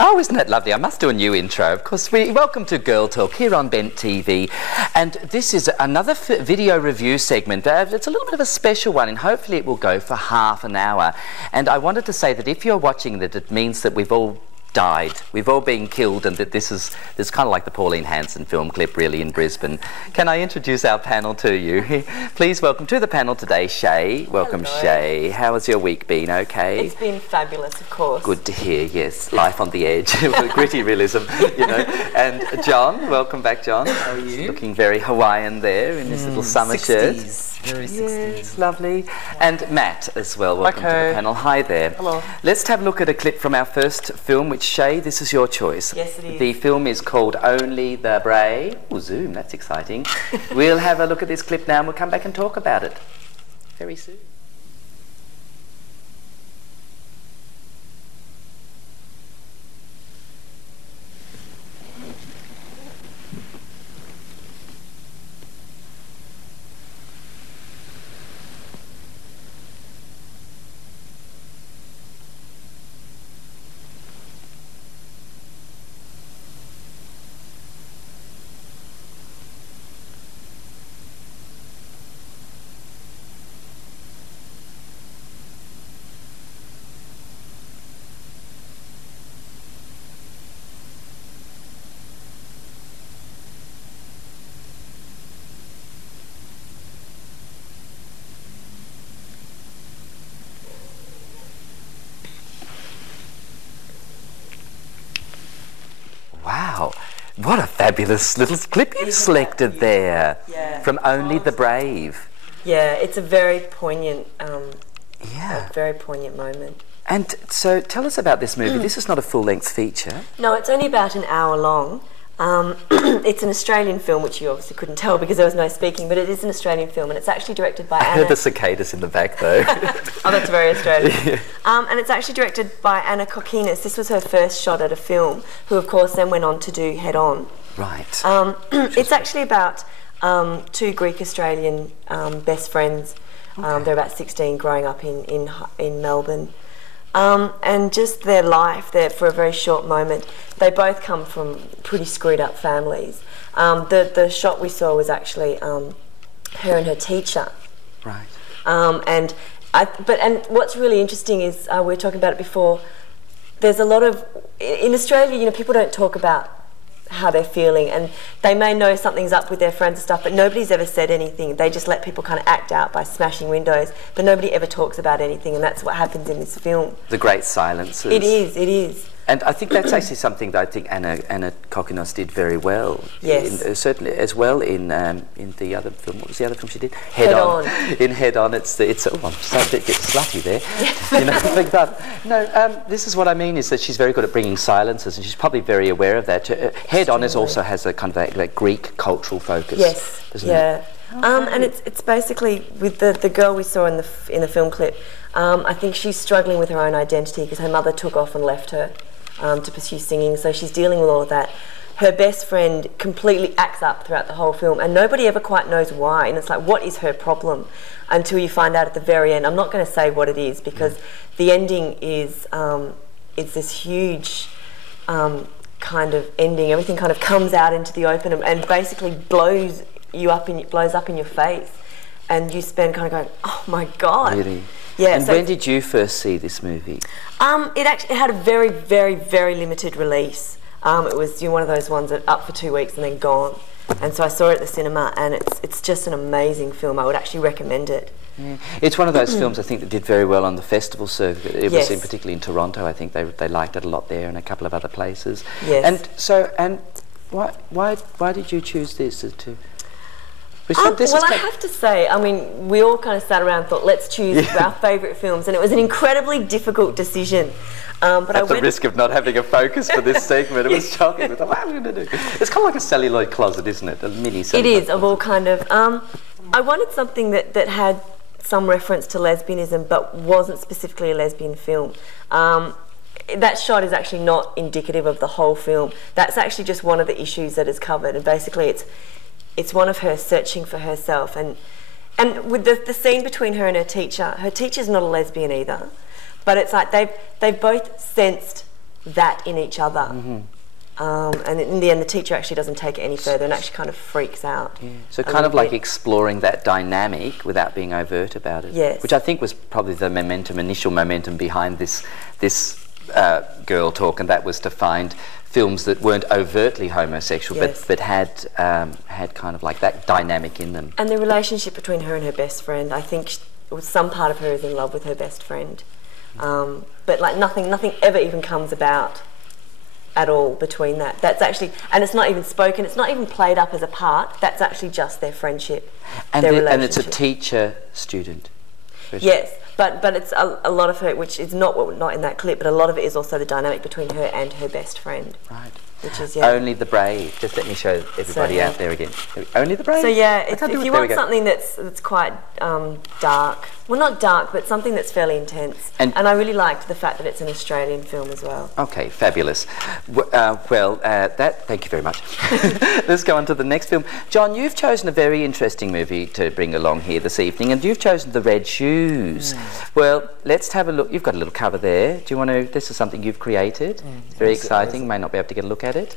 Oh, isn't that lovely? I must do a new intro. Of course, welcome to Girl Talk here on Bent TV. And this is another video review segment. It's a little bit of a special one, and hopefully it will go for half an hour. And I wanted to say that if you're watching that, it means that we've all died. We've all been killed, and that this is kind of like the Pauline Hanson film clip, really, in Brisbane. Can I introduce our panel to you? Please welcome to the panel today, Shay. Welcome, hello. Shay. How has your week been? Okay? It's been fabulous, of course. Good to hear, yes. Life on the edge, gritty realism, you know. And John, welcome back, John. How are you? Looking very Hawaiian there in this little summer 60s. shirt. Very 60s. Yes, lovely. And Matt as well, welcome to the panel. Hi there. Hello. Let's have a look at a clip from our first film, which, Shay, this is your choice. Yes, it is. The film is called Only the Brave. Oh, zoom, that's exciting. We'll have a look at this clip now and we'll come back and talk about it very soon. Wow, what a fabulous little clip you've selected there. Yeah. From Only the Brave. Yeah, it's a very poignant, Yeah. a very poignant moment. And so tell us about this movie. This is not a full-length feature. No, it's only about an hour long. It's an Australian film, which you obviously couldn't tell because there was no speaking, but it is an Australian film, and it's actually directed by I Anna. heard the cicadas in the back, though. Oh, that's very Australian. Yeah. And it's actually directed by Anna Kokinas. This was her first shot at a film, who of course then went on to do Head On. Right. It's actually about two Greek-Australian best friends. Okay. They're about 16, growing up in Melbourne. And just their life there for a very short moment. They both come from pretty screwed up families. The shot we saw was actually her and her teacher. Right. And what's really interesting is we were talking about it before. There's a lot of in Australia, you know, people don't talk about how they're feeling, and they may know something's up with their friends and stuff, but nobody's ever said anything. They just let people kind of act out by smashing windows, but nobody ever talks about anything, and that's what happens in this film. The great silences. It is. And I think that's actually something that I think Anna Kokinos did very well. Yes. Certainly as well in the other film. What was the other film she did? Head On. In Head On, it's oh, I'm starting to get slutty there. You know, but no, this is what I mean, is that she's very good at bringing silences, and she's probably very aware of that. Head On also has a kind of a Greek cultural focus. Yes. Doesn't it? And it's basically with the girl we saw in the film clip. I think she's struggling with her own identity because her mother took off and left her to pursue singing, so she's dealing with all of that. Her best friend completely acts up throughout the whole film, and nobody ever quite knows why, and it's like, what is her problem? Until you find out at the very end. I'm not going to say what it is, because the ending is it's this huge kind of ending. Everything kind of comes out into the open and basically blows up in your face, and you spend kind of going, oh my God. Really? Yeah. And when did you first see this movie? It had a very, very, very limited release. It was one of those ones that up for 2 weeks and then gone. And so I saw it at the cinema, and it's just an amazing film. I would actually recommend it. Yeah. It's one of those films I think that did very well on the festival circuit. It was particularly in Toronto. I think they liked it a lot there, and a couple of other places. Yes. And why did you choose this to? Well, I have to say, I mean, we all kind of sat around and thought, let's choose our favourite films, and it was an incredibly difficult decision. But At the risk of not having a focus for this segment, it was shocking. What am I going to do? It's kind of like a celluloid closet, isn't it? A mini celluloid It is, of all kind of... I wanted something that had some reference to lesbianism, but wasn't specifically a lesbian film. That shot is actually not indicative of the whole film. That's actually just one of the issues that is covered, and basically it's one of her searching for herself, and with the scene between her and her teacher's not a lesbian either, but it's like they've both sensed that in each other. And in the end, the teacher actually doesn't take it any further and actually kind of freaks out. Yeah. So kind of like exploring that dynamic without being overt about it. Yes. Which I think was probably the initial momentum behind this Girl Talk, and that was to find films that weren't overtly homosexual, but had kind of like that dynamic in them. And the relationship between her and her best friend, I think some part of her is in love with her best friend, but like nothing ever even comes about at all between that. That's actually, and it's not even spoken, it's not even played up as a part, that's actually just their friendship, their relationship. And it's a teacher-student. Yes, but it's a lot of her, which is not in that clip, but a lot of it is also the dynamic between her and her best friend. Right. Which is, Only the brave. Just let me show everybody out there again. Only the brave. So yeah, if you want something that's quite dark, well, not dark, but something that's fairly intense. And I really liked the fact that it's an Australian film as well. Okay, fabulous. Thank you very much. Let's go on to the next film. John, you've chosen a very interesting movie to bring along here this evening, and you've chosen The Red Shoes. Well, let's have a look. You've got a little cover there. Do you want to? This is something you've created. Very exciting. May not be able to get a look at it.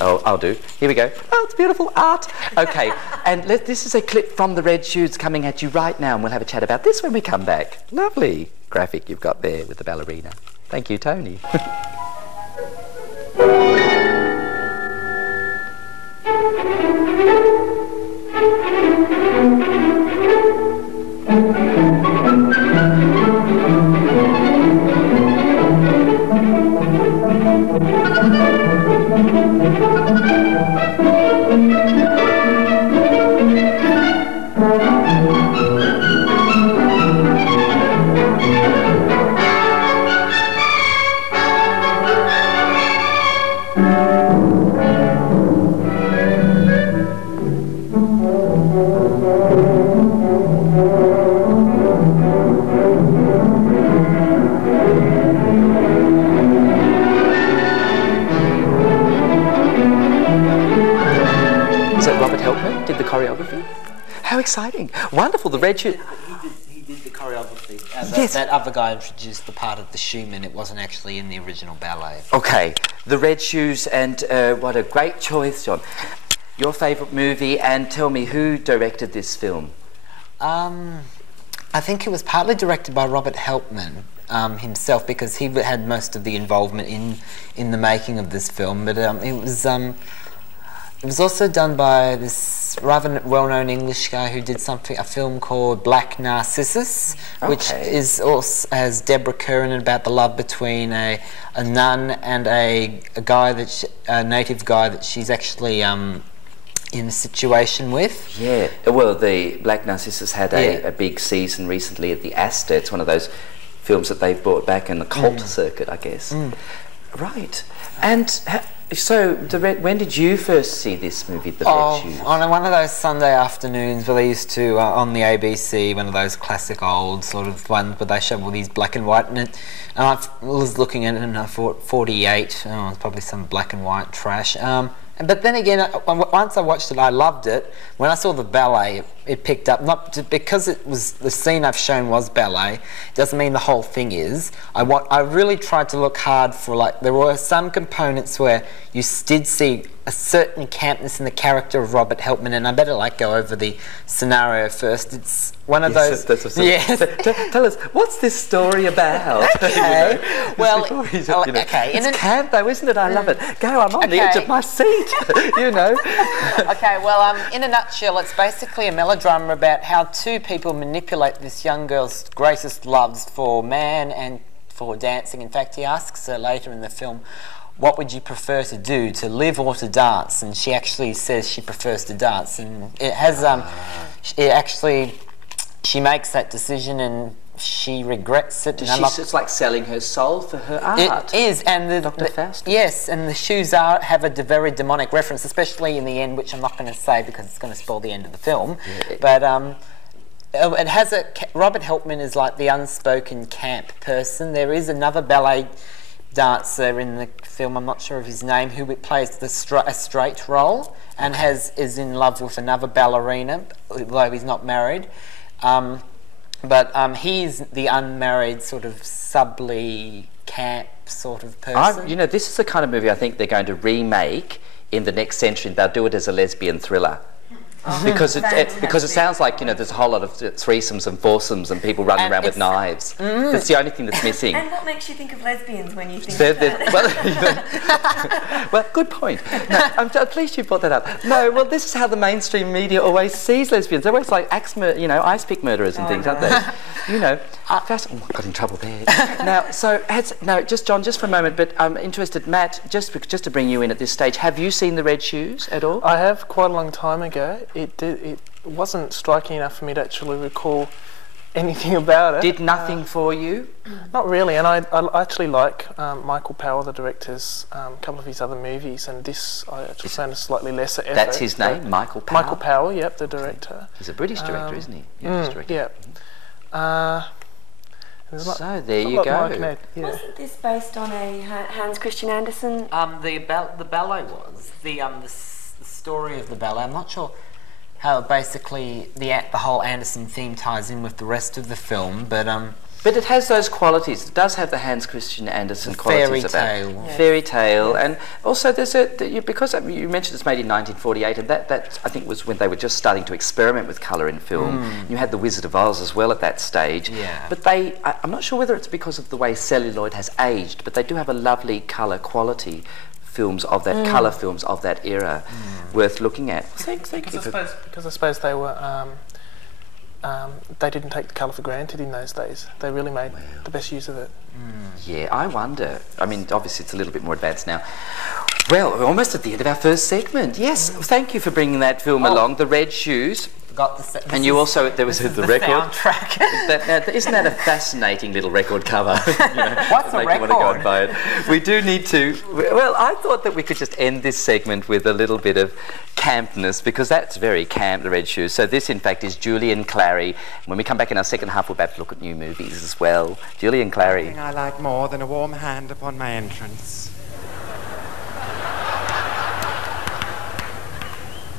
Oh, I'll do. Here we go. Oh, it's beautiful art. Okay, and this is a clip from The Red Shoes coming at you right now, and we'll have a chat about this when we come back. Lovely graphic you've got there with the ballerina. Thank you, Tony. How exciting. Wonderful, The Red Shoes. He did the choreography. Yes. That other guy introduced the part of the shoeman. It wasn't actually in the original ballet. Okay, The Red Shoes, and what a great choice, John. Your favourite movie, and tell me, who directed this film? I think it was partly directed by Robert Helpman himself, because he had most of the involvement in the making of this film. But it was also done by this rather well-known English guy who did a film called Black Narcissus, which is also has Deborah Kerr in it, about the love between a nun and a native guy that she's actually in a situation with. Yeah, well, the Black Narcissus had a big season recently at the Astor. It's one of those films that they've brought back in the cult circuit, I guess. Right. And so, when did you first see this movie, The Red Shoes? On one of those Sunday afternoons where they used to, on the ABC, one of those classic old sort of ones where they showed all these black and white in it. And I was looking at it and I thought, 48, it's probably some black and white trash. But then again, once I watched it, I loved it. When I saw the ballet, it picked up, because it was the scene I've shown was ballet, doesn't mean the whole thing is. I really tried to look hard for, like, there were some components where you did see a certain campness in the character of Robert Helpman, and I better like go over the scenario first. It's one of those. Yes. Tell us, what's this story about? Okay. Well, okay. It's camp though, isn't it? I love it. Go, I'm on the edge of my seat. You know. Okay. Well, in a nutshell, it's basically a melodrama about how two people manipulate this young girl's greatest loves for man and for dancing. In fact, he asks her later in the film, what would you prefer to do, to live or to dance? And she actually says she prefers to dance. And it has, she makes that decision and she regrets it. It's like selling her soul for her art. It is. And Dr. Faustus. Yes, and the shoes have a very demonic reference, especially in the end, which I'm not going to say because it's going to spoil the end of the film. Yeah. But it has Robert Helpman is like the unspoken camp person. There is another ballet dancer in the film, I'm not sure of his name, who plays a straight role and is in love with another ballerina, although he's not married. But he's the unmarried sort of subly camp sort of person. You know, this is the kind of movie I think they're going to remake in the next century. They'll do it as a lesbian thriller. Because it sounds like, you know, there's a whole lot of threesomes and foursomes and people running around with knives. That's the only thing that's missing. And what makes you think of lesbians when you think of that? Well, good point. No, I'm pleased you brought that up. No, well, this is how the mainstream media always sees lesbians. They're always like ice pick murderers and things, aren't they? You know, I got in trouble there. Now, John, just for a moment, but I'm interested, Matt, just to bring you in at this stage, have you seen The Red Shoes at all? I have, quite a long time ago. It wasn't striking enough for me to actually recall anything about it. Did nothing for you? Not really, and I actually like Michael Powell, the director's couple of his other movies, and this I actually found a slightly lesser effort. That's his name, Michael Powell? Michael Powell, yep, the director. He's a British director, isn't he? Yeah. So there you go. Wasn't this based on a Hans Christian Andersen? The ballet was the story of the ballet. I'm not sure how basically the whole Andersen theme ties in with the rest of the film, but it has those qualities. It does have the Hans Christian Andersen qualities about it. Yes. Fairy tale, and also there's because you mentioned it's made in 1948, and that I think was when they were just starting to experiment with colour in film. You had The Wizard of Oz as well at that stage. Yeah. But I'm not sure whether it's because of the way celluloid has aged, but they do have a lovely colour quality. Colour films of that era, worth looking at. Because I suppose they were, they didn't take the colour for granted in those days. They really made the best use of it. Yeah, I wonder. I mean, obviously it's a little bit more advanced now. Well, we're almost at the end of our first segment. Yes, thank you for bringing that film along, The Red Shoes. And you also, there was the record. Soundtrack. Isn't that a fascinating little record cover? What's a record? Want to go and buy it. We do need to. Well, I thought that we could just end this segment with a little bit of campness, because that's very camp, The Red Shoes. So this, in fact, is Julian Clary. When we come back in our second half, we'll be able to look at new movies as well. Julian Clary. Nothing I like more than a warm hand upon my entrance.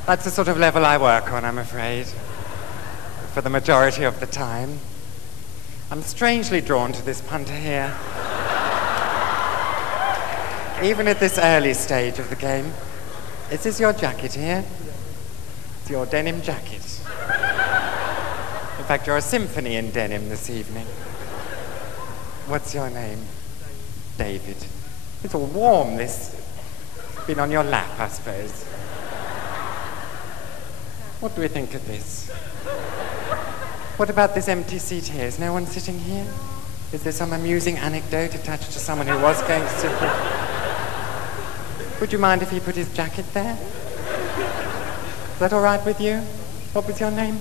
That's the sort of level I work on, I'm afraid. For the majority of the time. I'm strangely drawn to this punter here. Even at this early stage of the game. Is this your jacket here? It's your denim jacket. In fact, you're a symphony in denim this evening. What's your name? David. It's all warm, this. Been on your lap, I suppose. What do we think of this? What about this empty seat here? Is no one sitting here? Is there some amusing anecdote attached to someone who was going to sit here? Would you mind if he put his jacket there? Is that all right with you? What was your name?